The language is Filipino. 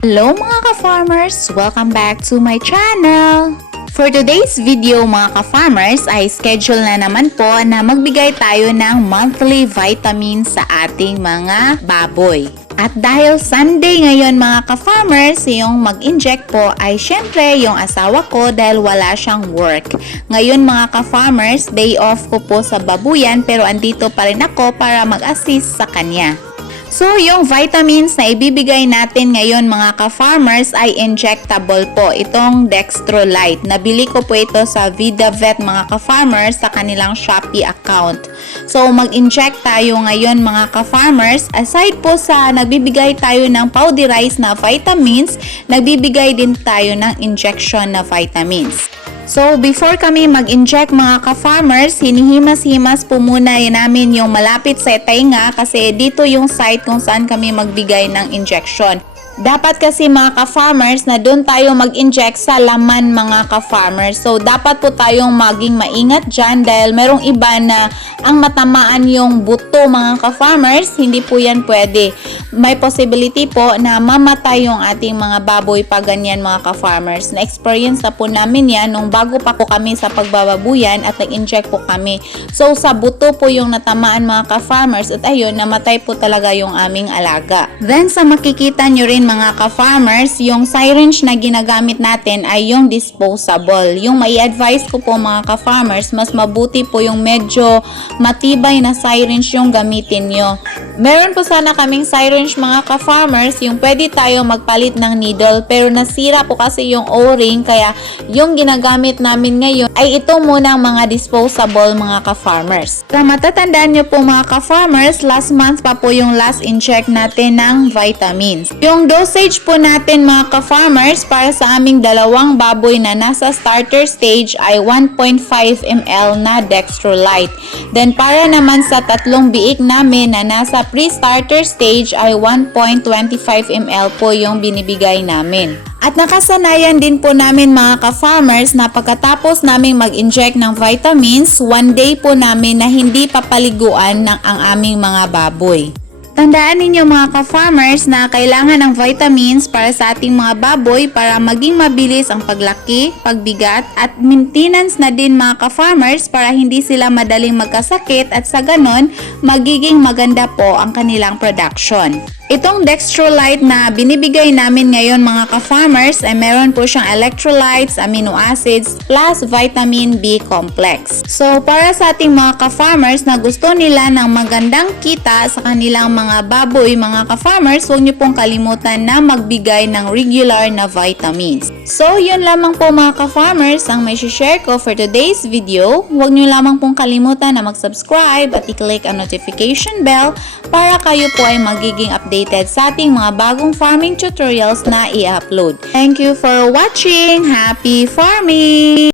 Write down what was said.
Hello mga ka-farmers! Welcome back to my channel! For today's video mga ka-farmers ay schedule na naman po na magbigay tayo ng monthly vitamins sa ating mga baboy. At dahil Sunday ngayon mga ka-farmers, yung mag-inject po ay syempre yung asawa ko dahil wala siyang work. Ngayon mga ka-farmers, day off ko po sa babuyan pero andito pa rin ako para mag-assist sa kanya. So, yung vitamins na ibibigay natin ngayon mga ka-farmers ay injectable po. Itong Dextrolite. Nabili ko po ito sa VidaVet mga ka-farmers sa kanilang Shopee account. So, mag-inject tayo ngayon mga ka-farmers. Aside po sa nagbibigay tayo ng powderized na vitamins, nagbibigay din tayo ng injection na vitamins. So, before kami mag-inject mga ka-farmers, hinihimas-himas po muna namin yung malapit sa tenga kasi dito yung site kung saan kami magbigay ng injection. Dapat kasi mga ka-farmers na doon tayo mag-inject sa laman mga ka-farmers. So, dapat po tayong maging maingat dyan dahil merong iba na ang matamaan yung buto mga ka-farmers, hindi po yan pwede. May possibility po na mamatay yung ating mga baboy pag ganyan mga ka-farmers. Na-experience na po namin yan nung bago pa po kami sa pagbababuyan at nag-inject po kami. So, sa buto po yung natamaan mga ka-farmers at ayun, namatay po talaga yung aming alaga. Then, sa makikita nyo rin mga ka-farmers, yung syringe na ginagamit natin ay yung disposable. Yung mai-advise ko po mga ka-farmers, mas mabuti po yung medyo matibay na syringe yung gamitin nyo. Meron po sana kaming syringe mga ka-farmers, yung pwede tayo magpalit ng needle pero nasira po kasi yung O-ring kaya yung ginagamit namin ngayon ay ito muna mga disposable mga ka-farmers. Kaya matatandaan nyo po mga ka-farmers, last month pa po yung last inject natin ng vitamins. Yung dosage po natin mga ka-farmers para sa aming dalawang baboy na nasa starter stage ay 1.5 ml na Dextrolite. Then para naman sa tatlong biik namin na nasa pre-starter stage ay 1.25 ml po yung binibigay namin. At nakasanayan din po namin mga ka-farmers na pagkatapos namin mag-inject ng vitamins, one day po namin na hindi papaliguan ng ang aming mga baboy. Tandaan ninyo mga ka-farmers na kailangan ng vitamins para sa ating mga baboy para maging mabilis ang paglaki, pagbigat at maintenance na din mga ka-farmers para hindi sila madaling magkasakit at sa ganon magiging maganda po ang kanilang production. Itong Dextrolite na binibigay namin ngayon mga ka-farmers ay meron po siyang electrolytes, amino acids, plus vitamin B complex. So para sa ating mga ka-farmers na gusto nila ng magandang kita sa kanilang mga baboy mga ka-farmers, huwag niyo pong kalimutan na magbigay ng regular na vitamins. So yun lamang po mga ka-farmers ang may share ko for today's video. Huwag niyo lamang pong kalimutan na mag-subscribe at i-click ang notification bell para kayo po ay magiging updated sa ating mga bagong farming tutorials na i-upload. Thank you for watching! Happy farming!